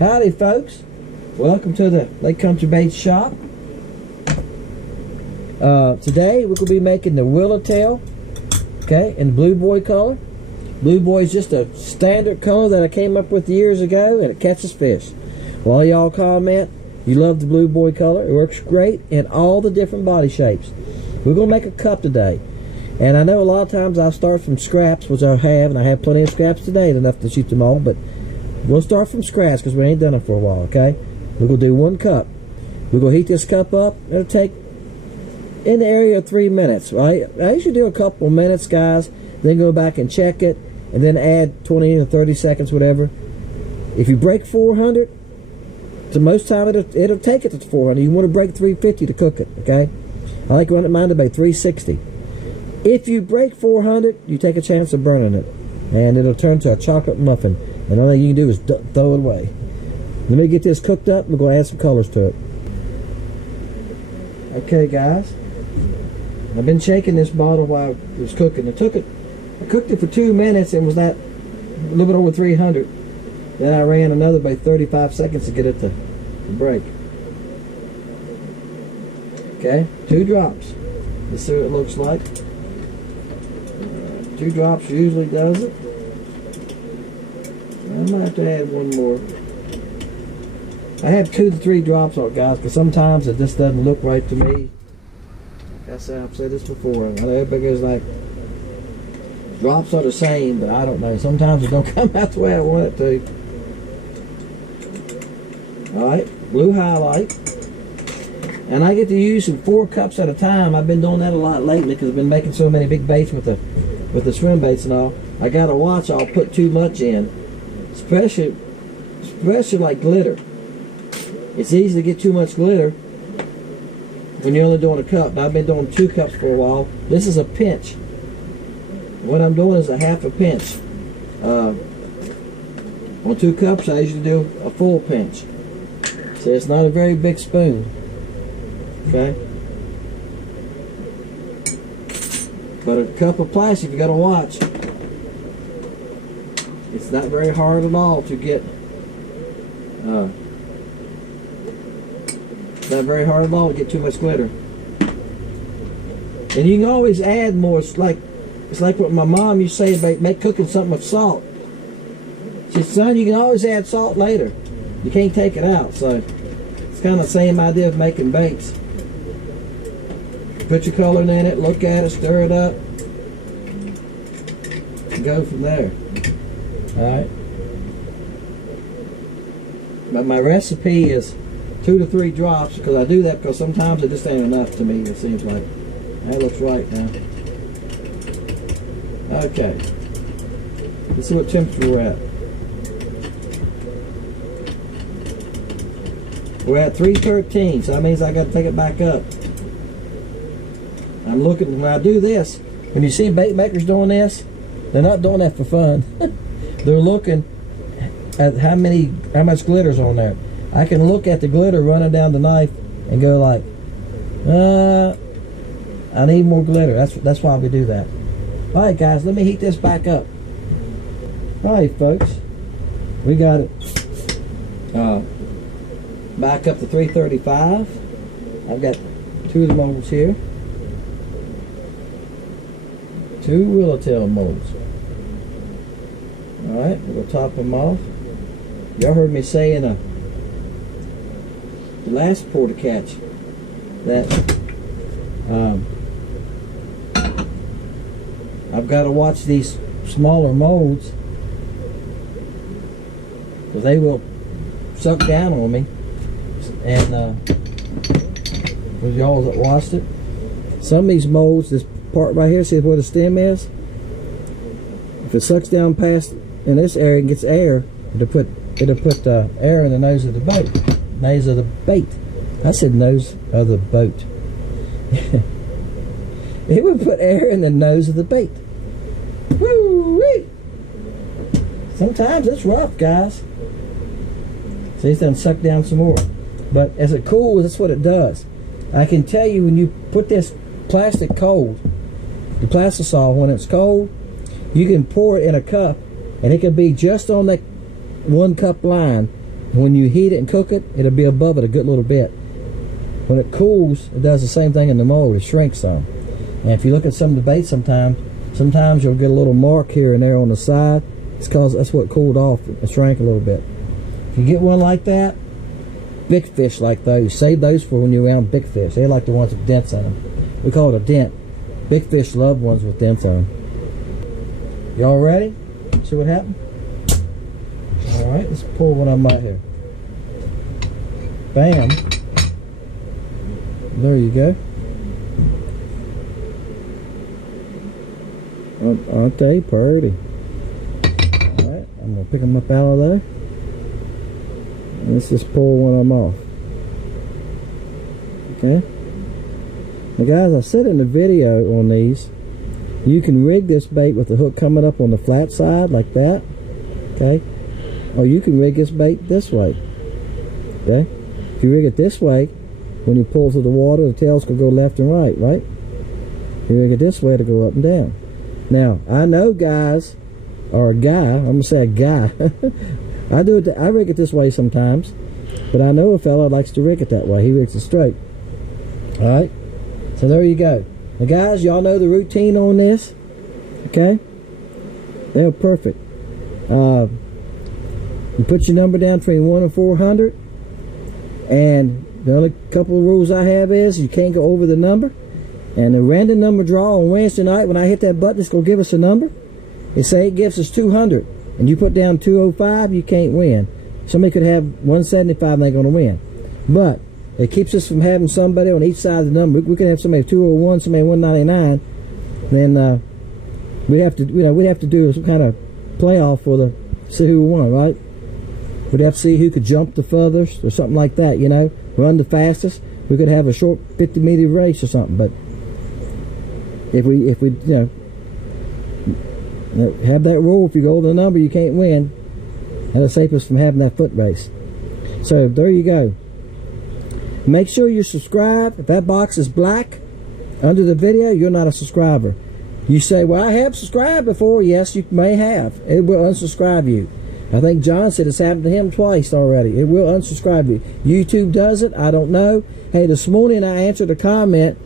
Howdy folks, welcome to the Lake Country Bait Shop. Today we're going to be making the Willow Tail, okay, in the Blue Boy color. Blue Boy is just a standard color that I came up with years ago, and it catches fish. Well, y'all comment you love the Blue Boy color. It works great in all the different body shapes. We're going to make a cup today, and I know a lot of times I'll start from scraps, which I have, and I have plenty of scraps today, enough to shoot them all, but we'll start from scratch because we ain't done it for a while, okay? We're going to do one cup. We're going to heat this cup up. It'll take in the area of 3 minutes, right? I usually do a couple minutes, guys, then go back and check it, and then add 20 or 30 seconds, whatever. If you break 400, so most time it'll take it to 400. You want to break 350 to cook it, okay? I like running mine to about 360. If you break 400, you take a chance of burning it, and it'll turn to a chocolate muffin. And all you can do is throw it away. Let me get this cooked up. We're going to add some colors to it. Okay, guys. I've been shaking this bottle while it was cooking. I cooked it for 2 minutes and was that a little bit over 300. Then I ran another by 35 seconds to get it to break. Okay, 2 drops. Let's see what it looks like. 2 drops usually does it. I might have to add one more. I have 2 to 3 drops on it, guys, because sometimes it just doesn't look right to me. I've said this before. I know everybody goes like, drops are the same, but I don't know. Sometimes it don't come out the way I want it to. Alright, blue highlight. And I get to use them 4 cups at a time. I've been doing that a lot lately because I've been making so many big baits with the swim baits and all. I gotta watch I'll put too much in. Especially like glitter. It's easy to get too much glitter when you're only doing a cup. Now, I've been doing 2 cups for a while. This is a pinch. What I'm doing is a half a pinch. On 2 cups, I usually do a full pinch. So it's not a very big spoon. Okay? But a cup of plastic, you gotta watch. It's not very hard at all to get. It's not very hard at all to get too much glitter. And you can always add more. It's like what my mom used to say about cooking something with salt. She said, son, you can always add salt later. You can't take it out. So it's kind of the same idea of making baits. Put your color in it, look at it, stir it up, and go from there. Alright. But my recipe is 2 to 3 drops because I do that because sometimes it just ain't enough to me, it seems like. That looks right now. Okay. Let's see what temperature we're at. We're at 313, so that means I got to take it back up. I'm looking, when I do this, when you see bait makers doing this, they're not doing that for fun. They're looking at how much glitter's on there. I can look at the glitter running down the knife and go like, I need more glitter. That's why we do that. Alright guys, let me heat this back up. Alright folks, we got it back up to 335. I've got 2 of the molds here. 2 Willow Tail molds. Alright, we'll top them off. Y'all heard me say in the last pour to catch that I've got to watch these smaller molds because they will suck down on me. And for y'all that watched it, some of these molds, this part right here, see where the stem is? If it sucks down past in this area and gets air, it'll put air in the nose of the boat. Nose of the bait. I said nose of the boat. It would put air in the nose of the bait. Woo-wee! Sometimes it's rough, guys. See, it's done suck down some more. But as it cools, that's what it does. I can tell you when you put this plastic cold, the plastisol, when it's cold, you can pour it in a cup, and it can be just on that 1 cup line. When you heat it and cook it, it'll be above it a good little bit. When it cools, it does the same thing in the mold. It shrinks some. And if you look at some of the baits sometimes you'll get a little mark here and there on the side. It's because that's what cooled off. It shrank a little bit. If you get one like that, big fish like those, save those for when you're around big fish. They like the ones with dents on them. We call it a dent. Big fish love ones with dents on them. Y'all ready? See what happened? Alright, let's pull one of them out here. Bam. There you go. Aren't they pretty? Alright, I'm going to pick them up out of there. Let's just pull one of them off. Okay. Now guys, I said in the video on these, you can rig this bait with the hook coming up on the flat side like that. Okay. Or you can rig this bait this way. Okay. If you rig it this way, when you pull through the water, the tails could go left and right, right? If you rig it this way, to go up and down. Now, I know guys, or a guy, I'm going to say a guy, I rig it this way sometimes, but I know a fella likes to rig it that way. He rigs it straight. Alright? So there you go. Now guys, y'all know the routine on this. Okay? They're perfect. You put your number down between 1 and 400, and the only couple of rules I have is you can't go over the number. And the random number draw on Wednesday night, when I hit that button, it's going to give us a number. It say it gives us 200, and you put down 205, you can't win. Somebody could have 175 and they're going to win. But it keeps us from having somebody on each side of the number. We could have somebody 201, somebody 199. Then we'd have to do some kind of playoff for the see who won, right? We'd have to see who could jump the furthest or something like that, you know, run the fastest. We could have a short 50-meter race or something. But if we you know, have that rule, if you go over the number, you can't win. That'll save us from having that foot race. So there you go. Make sure you subscribe. If that box is black under the video, you're not a subscriber. You say, well, I have subscribed before. Yes, you may have. It will unsubscribe you. I think John said it's happened to him twice already. It will unsubscribe you. YouTube does it. I don't know. Hey, this morning I answered a comment,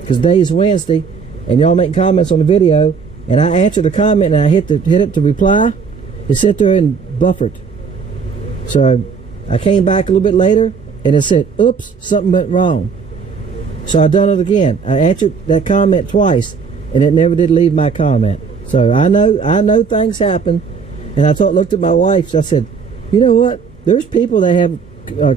because today is Wednesday, and y'all making comments on the video, and I answered a comment and I hit it to reply. It sat there and buffered. So I came back a little bit later and it said, oops, something went wrong. So I done it again. I answered that comment twice and it never did leave my comment. So I know things happen. And I looked at my wife, so I said, you know what? There's people that have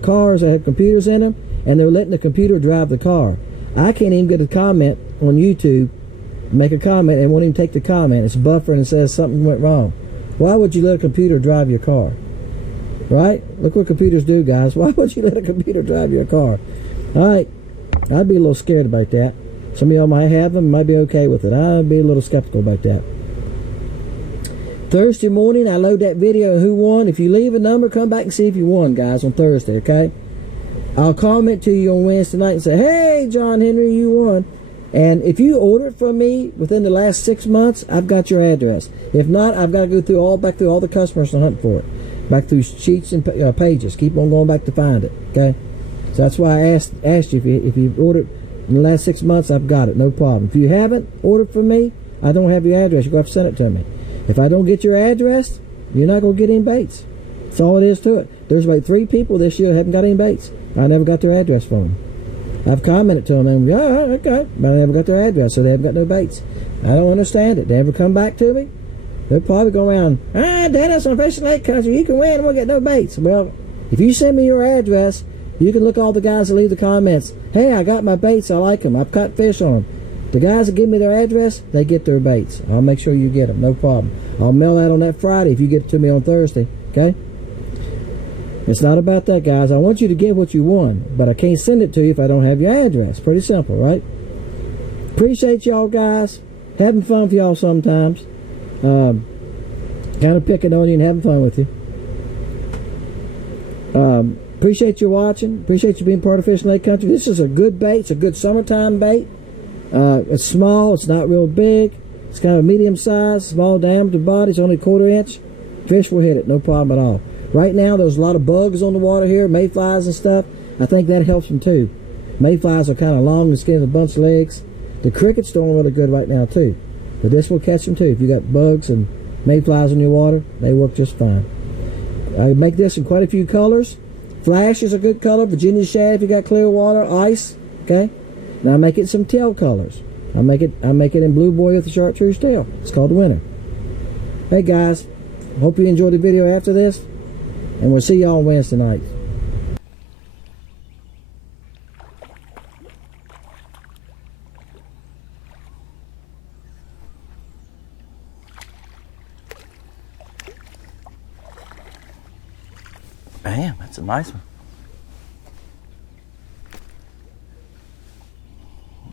cars that have computers in them, and they're letting the computer drive the car. I can't even get a comment on YouTube, make a comment, and won't even take the comment. It's buffering and says something went wrong. Why would you let a computer drive your car? Right? Look what computers do, guys. Why would you let a computer drive your car? Alright, I'd be a little scared about that. Some of y'all might have them, might be okay with it. I'd be a little skeptical about that. Thursday morning, I load that video of who won. If you leave a number, come back and see if you won, guys, on Thursday, okay? I'll comment to you on Wednesday night and say, hey, John Henry, you won. And if you order it from me within the last 6 months, I've got your address. If not, I've got to go back through all the customers and hunt for it. Back through sheets and pages. Keep on going back to find it, okay? So that's why I asked you if you ordered in the last 6 months, I've got it, no problem. If you haven't ordered from me, I don't have your address. You're going to have to send it to me. If I don't get your address, you're not going to get any baits. That's all it is to it. There's like 3 people this year that haven't got any baits. I never got their address from them. I've commented to them and, yeah, okay, but I never got their address, so they haven't got no baits. I don't understand it. They ever come back to me? They'll probably go around, Dennis on Fishing Lake Country, you can win, we'll get no baits. Well, if you send me your address, you can look at all the guys that leave the comments. Hey, I got my baits, I like them, I've caught fish on them. The guys that give me their address, they get their baits. I'll make sure you get them, no problem. I'll mail that on that Friday if you get it to me on Thursday, okay? It's not about that, guys. I want you to get what you won, but I can't send it to you if I don't have your address. Pretty simple, right? Appreciate y'all, guys. Having fun with y'all sometimes. Kind of picking on you and having fun with you. Appreciate you watching. Appreciate you being part of Fishing Lake Country. This is a good bait. It's a good summertime bait. It's small, it's not real big. It's kind of medium size, small diameter body. It's only 1/4 inch. Fish will hit it, no problem at all. Right now, there's a lot of bugs on the water here, mayflies and stuff. I think that helps them too. Mayflies are kind of long and skinny with a bunch of legs. The cricket's doing really good right now too. But this will catch them too. If you got bugs and mayflies in your water, they work just fine. I make this in quite a few colors. Flash is a good color. Virginia shad if you got clear water. Ice, okay? Now I make it some tail colors. I make it in blue boy with the chartreuse tail. It's called the Winter. Hey guys, hope you enjoyed the video after this, and we'll see y'all on Wednesday night. Bam, that's a nice one.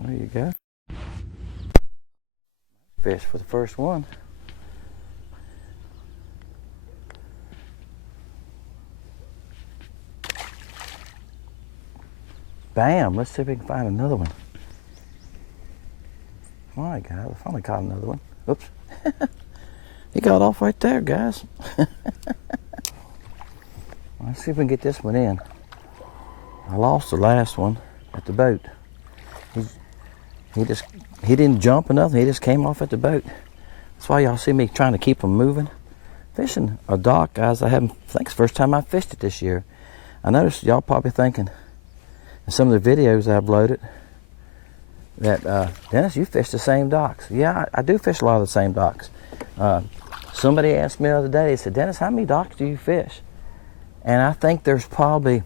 There you go. Fish for the first one. Bam, let's see if we can find another one. All right, guys, I finally caught another one. Oops. He got off right there, guys. Let's see if we can get this one in. I lost the last one at the boat. He didn't jump or nothing. He just came off at the boat. That's why y'all see me trying to keep them moving. Fishing a dock, guys, I think it's the first time I fished it this year. I noticed y'all probably thinking in some of the videos I've loaded that, Dennis, you fish the same docks. Yeah, I do fish a lot of the same docks. Somebody asked me the other day, they said, Dennis, how many docks do you fish? And I think there's probably,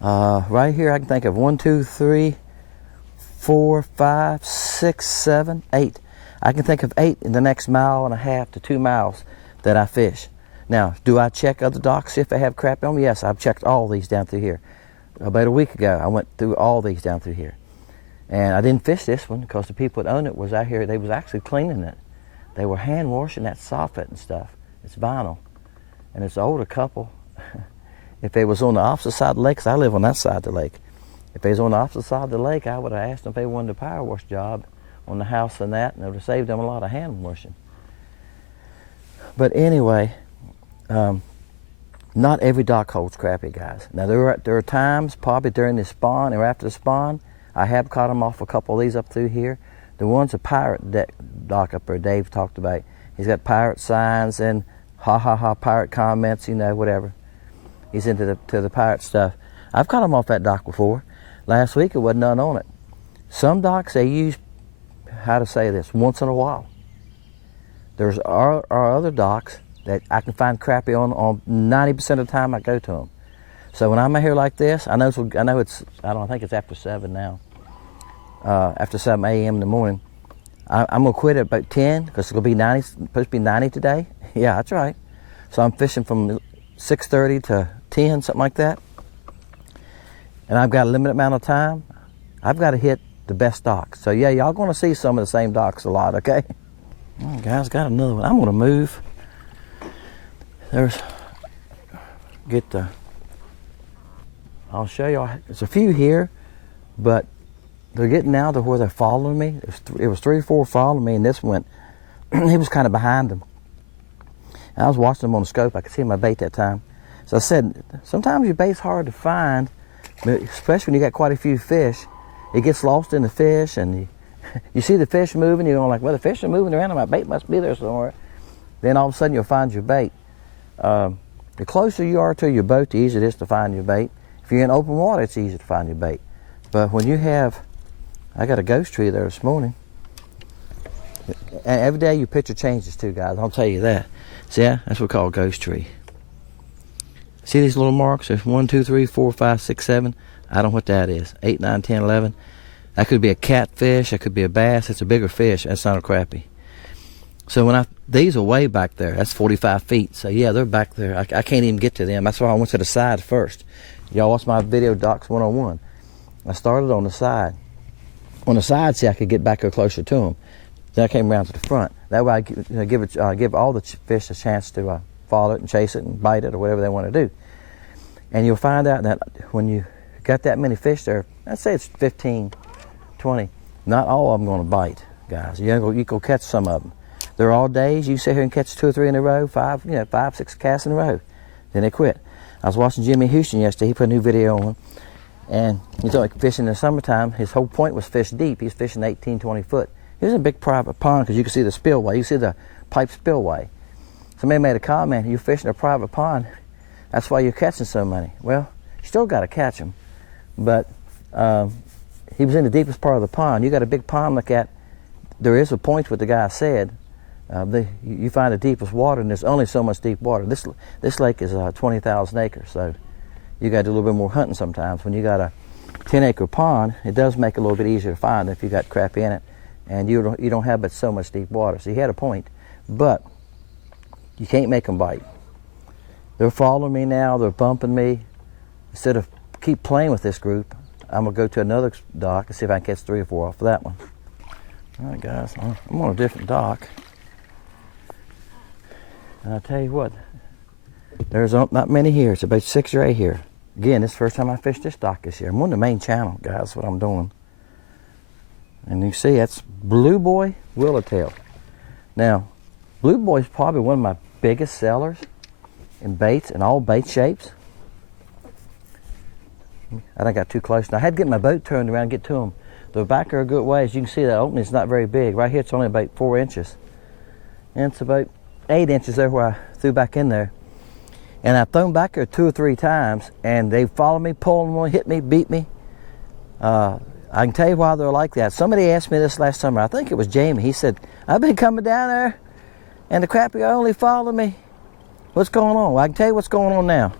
right here I can think of 1, 2, 3, 4, 5, 6, 7, 8. I can think of 8 in the next 1.5 miles to 2 miles that I fish. Now, do I check other docks if they have crappie on them? Yes, I've checked all these down through here. About a week ago, I went through all these down through here. And I didn't fish this one because the people that owned it was out here. They was actually cleaning it. They were hand washing that soffit and stuff. It's vinyl. And it's an older couple. If they was on the opposite side of the lake, 'cause I live on that side of the lake. If they was on the opposite side of the lake, I would have asked them if they wanted a power wash job on the house and that, and it would have saved them a lot of hand washing. But anyway, not every dock holds crappie, guys. Now there are times, probably during the spawn or after the spawn, I have caught them off a couple of these up through here. The one's a pirate dock up there Dave talked about. He's got pirate signs and ha ha ha pirate comments, you know, whatever. He's into the pirate stuff. I've caught them off that dock before. Last week, there wasn't none on it. Some docks, they use, how to say this, once in a while. There's are other docks that I can find crappie on 90% of the time I go to them. So when I'm out here like this, I think it's after 7 now. After 7 a.m. in the morning. I'm gonna quit at about 10 because it's gonna be 90, supposed to be 90 today. Yeah, that's right. So I'm fishing from 6:30 to 10, something like that. And I've got a limited amount of time. I've got to hit the best docks. So yeah, y'all gonna see some of the same docks a lot, okay? All right, guys, got another one. I'm gonna move. I'll show y'all. There's a few here, but they're getting now to where they're following me. It was 3 or 4 following me, and this went, he was kind of behind them. And I was watching them on the scope. I could see my bait that time. So I said, sometimes your bait's hard to find, but especially when you got quite a few fish. It gets lost in the fish, and you see the fish moving, you're going like, well, the fish are moving around, and my bait must be there somewhere. Then all of a sudden you'll find your bait. The closer you are to your boat, the easier it is to find your bait. If you're in open water, it's easy to find your bait. But when you have, I got a ghost tree there this morning. And every day your picture changes too, guys. I'll tell you that. See, that's what we call a ghost tree. See these little marks? There's 1, 2, 3, 4, 5, 6, 7. I don't know what that is. 8, 9, 10, 11. That could be a catfish. That could be a bass. It's a bigger fish. That's not a crappie. So these are way back there. That's 45 feet. So yeah, they're back there. I can't even get to them. That's why I went to the side first. Y'all watch my video, Docks 101. I started on the side. On the side, see, I could get back there closer to them. Then I came around to the front. That way I give all the fish a chance to follow it and chase it and bite it or whatever they want to do. And you'll find out that when you got that many fish there, let's say it's 15, 20, Not all of them going to bite, guys. You go catch some of them. They're all days. You sit here and catch 2 or 3 in a row, 5, 6 casts in a row. Then they quit. I was watching Jimmy Houston yesterday. He put a new video on, and he's like fishing in the summertime. His whole point was fish deep. He's fishing 18, 20 foot. It was a big private pond because you can see the spillway. You see the pipe spillway. Somebody made a comment, you're fishing a private pond. That's why you're catching so many. Well, you still got to catch them. But he was in the deepest part of the pond. You got a big pond to look at. There is a point what the guy said. You find the deepest water, and there's only so much deep water. This lake is 20,000 acres, so you got to do a little bit more hunting sometimes. When you got a 10-acre pond, it does make it a little bit easier to find if you got crappie in it, and you don't have but so much deep water. So he had a point, but you can't make them bite. They're following me now. They're bumping me. Instead of keep playing with this group, I'm gonna go to another dock and see if I can catch 3 or 4 off of that one. All right, guys, I'm on a different dock. And I'll tell you what, there's not many here. It's about 6 or 8 here. Again, this is the first time I fished this dock this year. I'm on the main channel, guys. That's what I'm doing. And you see, that's Blue Boy Willow Tail. Now, Blue Boy is probably one of my biggest sellers in baits, in all bait shapes. I done got too close. Now, I had to get my boat turned around and get to them. They're back there a good ways. You can see that opening is not very big. Right here, it's only about 4 inches. And it's about 8 inches there where I threw back in there. And I've thrown back there 2 or 3 times, and they followed me, pulled me, hit me, beat me. I can tell you why they're like that. Somebody asked me this last summer. I think it was Jamie. He said, I've been coming down there, and the crappie only followed me. What's going on? Well, I can tell you what's going on now.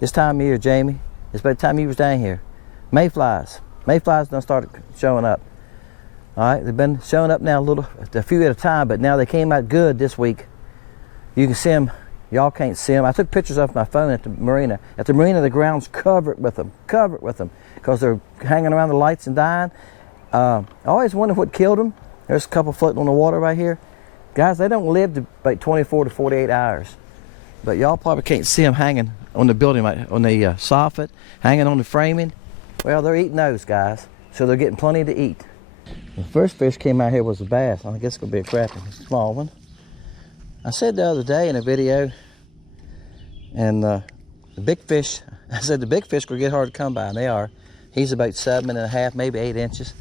This time of year, Jamie, it's about the time you was down here. Mayflies. Mayflies done started showing up. All right, they've been showing up now a few at a time, but now they came out good this week. You can see them. Y'all can't see them. I took pictures off my phone at the marina. At the marina, the ground's covered with them, because they're hanging around the lights and dying. I always wonder what killed them. There's a couple floating on the water right here. Guys, they don't live to about 24 to 48 hours. But y'all probably can't see them hanging on the building, on the soffit, hanging on the framing. Well, they're eating those, guys. So they're getting plenty to eat. The first fish came out here was a bass. I guess it's going to be a crappie, a small one. I said the other day in a video, and the big fish, I said the big fish will get hard to come by, and they are. He's about 7.5, maybe 8 inches.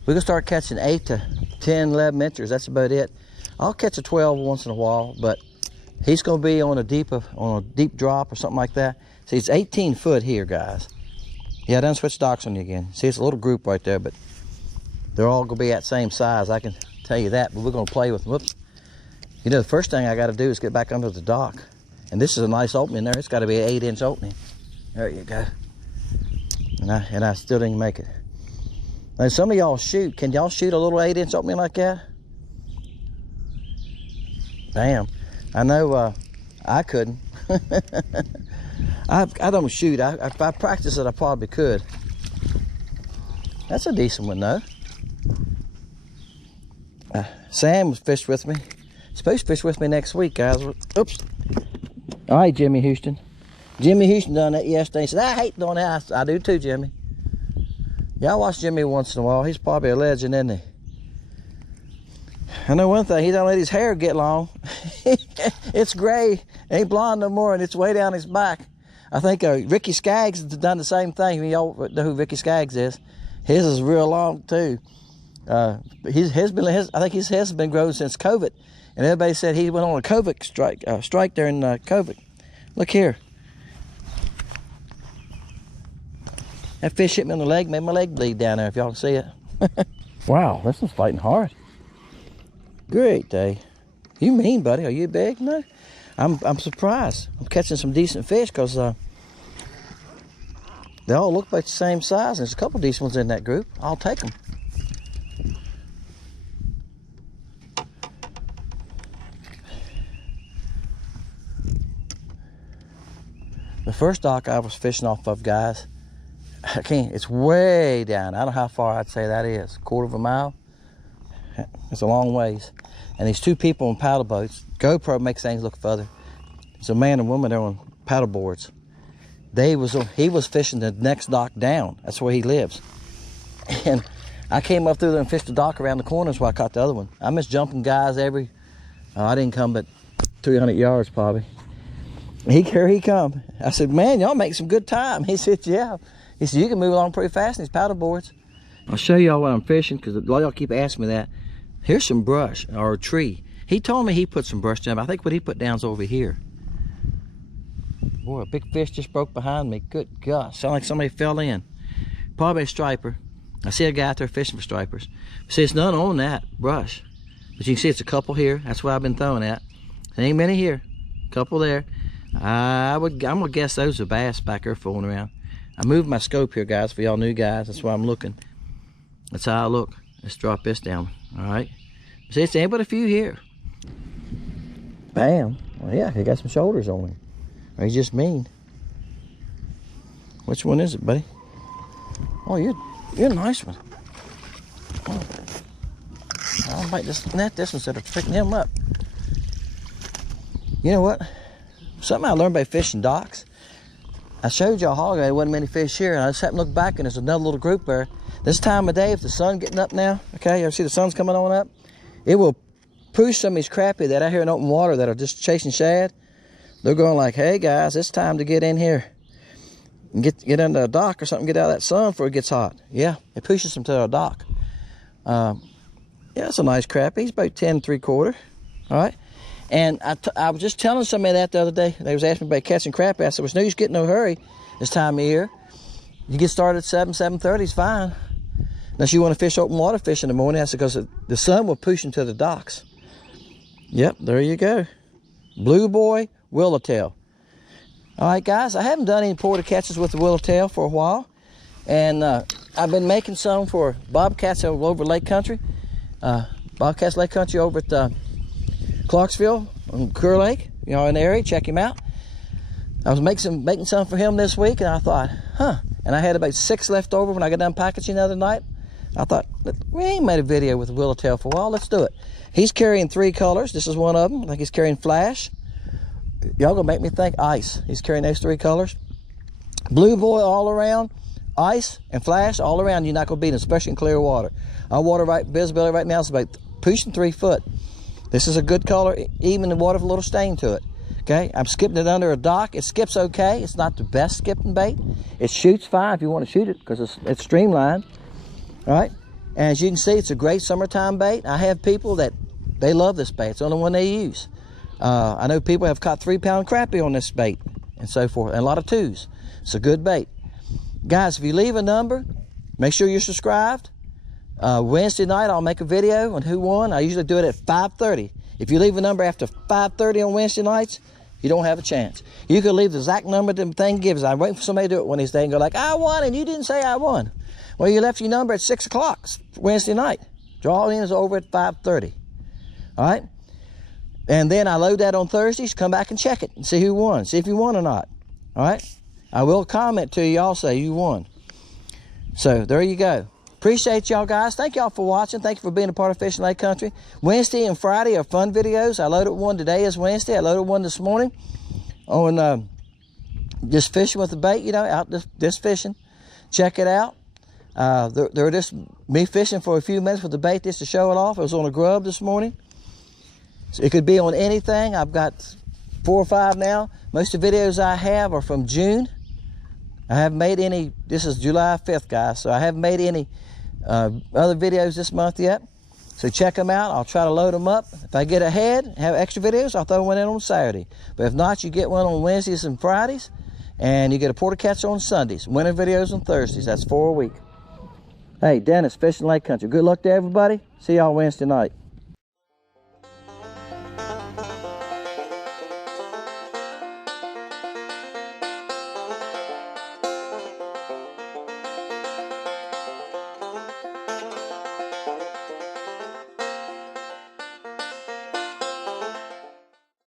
We're going to start catching 8 to 10, 11 inches. That's about it. I'll catch a 12 once in a while, but he's going to be on a deep drop or something like that. See, it's 18 foot here, guys. Yeah, I done switched docks on you again. See, it's a little group right there, but they're all going to be that same size. I can tell you that, but we're going to play with them. Whoops. You know, the first thing I got to do is get back under the dock. And this is a nice opening there. It's got to be an 8-inch opening. There you go. And I still didn't make it. Now, some of y'all shoot. Can y'all shoot a little 8-inch opening like that? Damn. I know I couldn't. I don't shoot. If I practice it, I probably could. That's a decent one, though. Sam was fished with me. He's supposed to fish with me next week, guys. Oops. All right, Jimmy Houston. Jimmy Houston done that yesterday. He said, I hate doing that. I do too, Jimmy. Yeah, I watch Jimmy once in a while. He's probably a legend, isn't he? I know one thing. He don't let his hair get long. It's gray. Ain't blonde no more, and it's way down his back. I think Ricky Skaggs has done the same thing. Y'all know who Ricky Skaggs is. His is real long, too. I think his has been growing since COVID. And everybody said he went on a COVID strike during COVID. Look here. That fish hit me on the leg, made my leg bleed down there, if y'all can see it. Wow, this one's fighting hard. Great day. You mean, buddy? Are you big? No. I'm surprised. I'm catching some decent fish because they all look like the same size. There's a couple decent ones in that group. I'll take them. The first dock I was fishing off of, guys, it's way down. I don't know how far I'd say that is. 1/4 mile. It's a long ways. And these 2 people on paddle boats. GoPro makes things look further. There's a man and woman there on paddle boards. He was fishing the next dock down. That's where he lives. And I came up through there and fished the dock around the corners where I caught the other one. I missed jumping guys every, I didn't come but 300 yards probably. Here he come. I said, man, y'all make some good time. He said, yeah. He said, you can move along pretty fast in these paddle boards. I'll show y'all what I'm fishing, because a lot of y'all keep asking me that. Here's some brush, or a tree. He told me he put some brush down, but I think what he put down's over here. Boy, a big fish just broke behind me. Good gosh, sounded like somebody fell in. Probably a striper. I see a guy out there fishing for stripers. See, it's none on that brush. But you can see it's a couple here. That's what I've been throwing at. There ain't many here. Couple there. I'm gonna guess those are bass back there fooling around. I moved my scope here, guys, for y'all new guys. That's why I'm looking. That's how I look. Let's drop this down. All right. See, it's ain't but a few here. Bam. Well, yeah, he got some shoulders on him. Or he's just mean. Which one is it, buddy? Oh, you're a nice one. Oh. I'll bite this net this instead of picking him up. You know what? Something I learned by fishing docks. I showed y'all a while ago there wasn't many fish here, and I just happened to look back and there's another little group there. This time of day, if the sun getting up now, okay, you ever see the sun's coming on up? It will push some of these crappie that out here in open water that are just chasing shad. They're going like, hey guys, it's time to get in here and get under a dock or something, get out of that sun before it gets hot. Yeah, it pushes them to our dock. Yeah, it's a nice crappie. He's about 10 3/4. All right. And I was just telling somebody that the other day. They was asking me about catching crappie. I said, well, no use getting no hurry this time of year. You get started at 7:30 is fine. Unless you want to fish open water fish in the morning. That's because the sun will push them to the docks. Yep, there you go. Blue boy, Willow Tail. All right, guys, I haven't done any porta catches with the Willow Tail for a while. And I've been making some for bobcats over Lake Country. Bobcats Lake Country over at Clarksville on Kerr Lake, you know, in the area. Check him out. I was making some for him this week, and I thought, and I had about 6 left over when I got done packaging the other night. I thought, we ain't made a video with the Willow Tail for a while. Let's do it. He's carrying 3 colors. This is one of them. I think he's carrying flash. Y'all gonna make me think ice. He's carrying those 3 colors. Blue boy all around, ice and flash all around. You're not gonna beat him, especially in clear water. Our water visibility right now is about pushing 3 foot. This is a good color, even the water with a little stain to it. Okay, I'm skipping it under a dock. It skips okay. It's not the best skipping bait. It shoots fine if you want to shoot it because it's streamlined. All right, and as you can see, it's a great summertime bait. I have people that they love this bait. It's the only one they use. I know people have caught 3-pound crappie on this bait and so forth, and a lot of 2s. It's a good bait. Guys, if you leave a number, make sure you're subscribed. Wednesday night, I'll make a video on who won. I usually do it at 5:30. If you leave a number after 5:30 on Wednesday nights, you don't have a chance. You can leave the exact number the thing gives. I'm waiting for somebody to do it one of these days and go like, I won, and you didn't say I won. Well, you left your number at 6 o'clock Wednesday night. Draw-in is over at 5:30. All right? And then I load that on Thursdays. Come back and check it and see who won. See if you won or not. All right? I will comment to you also you won. So there you go. Appreciate y'all guys. Thank y'all for watching. Thank you for being a part of Fishing Lake Country. Wednesday and Friday are fun videos. I loaded one today is Wednesday. I loaded one this morning on just fishing with the bait, you know, out just fishing. Check it out. They're just me fishing for a few minutes with the bait just to show it off. I was on a grub this morning. So it could be on anything. I've got 4 or 5 now. Most of the videos I have are from June. I haven't made any, this is July 5th, guys, so I haven't made any other videos this month yet. So check them out. I'll try to load them up. If I get ahead, have extra videos, I'll throw one in on Saturday. But if not, you get one on Wednesdays and Fridays, and you get a porta catch on Sundays. Winter videos on Thursdays. That's 4 a week. Hey, Dennis, Fishing Lake Country. Good luck to everybody. See y'all Wednesday night.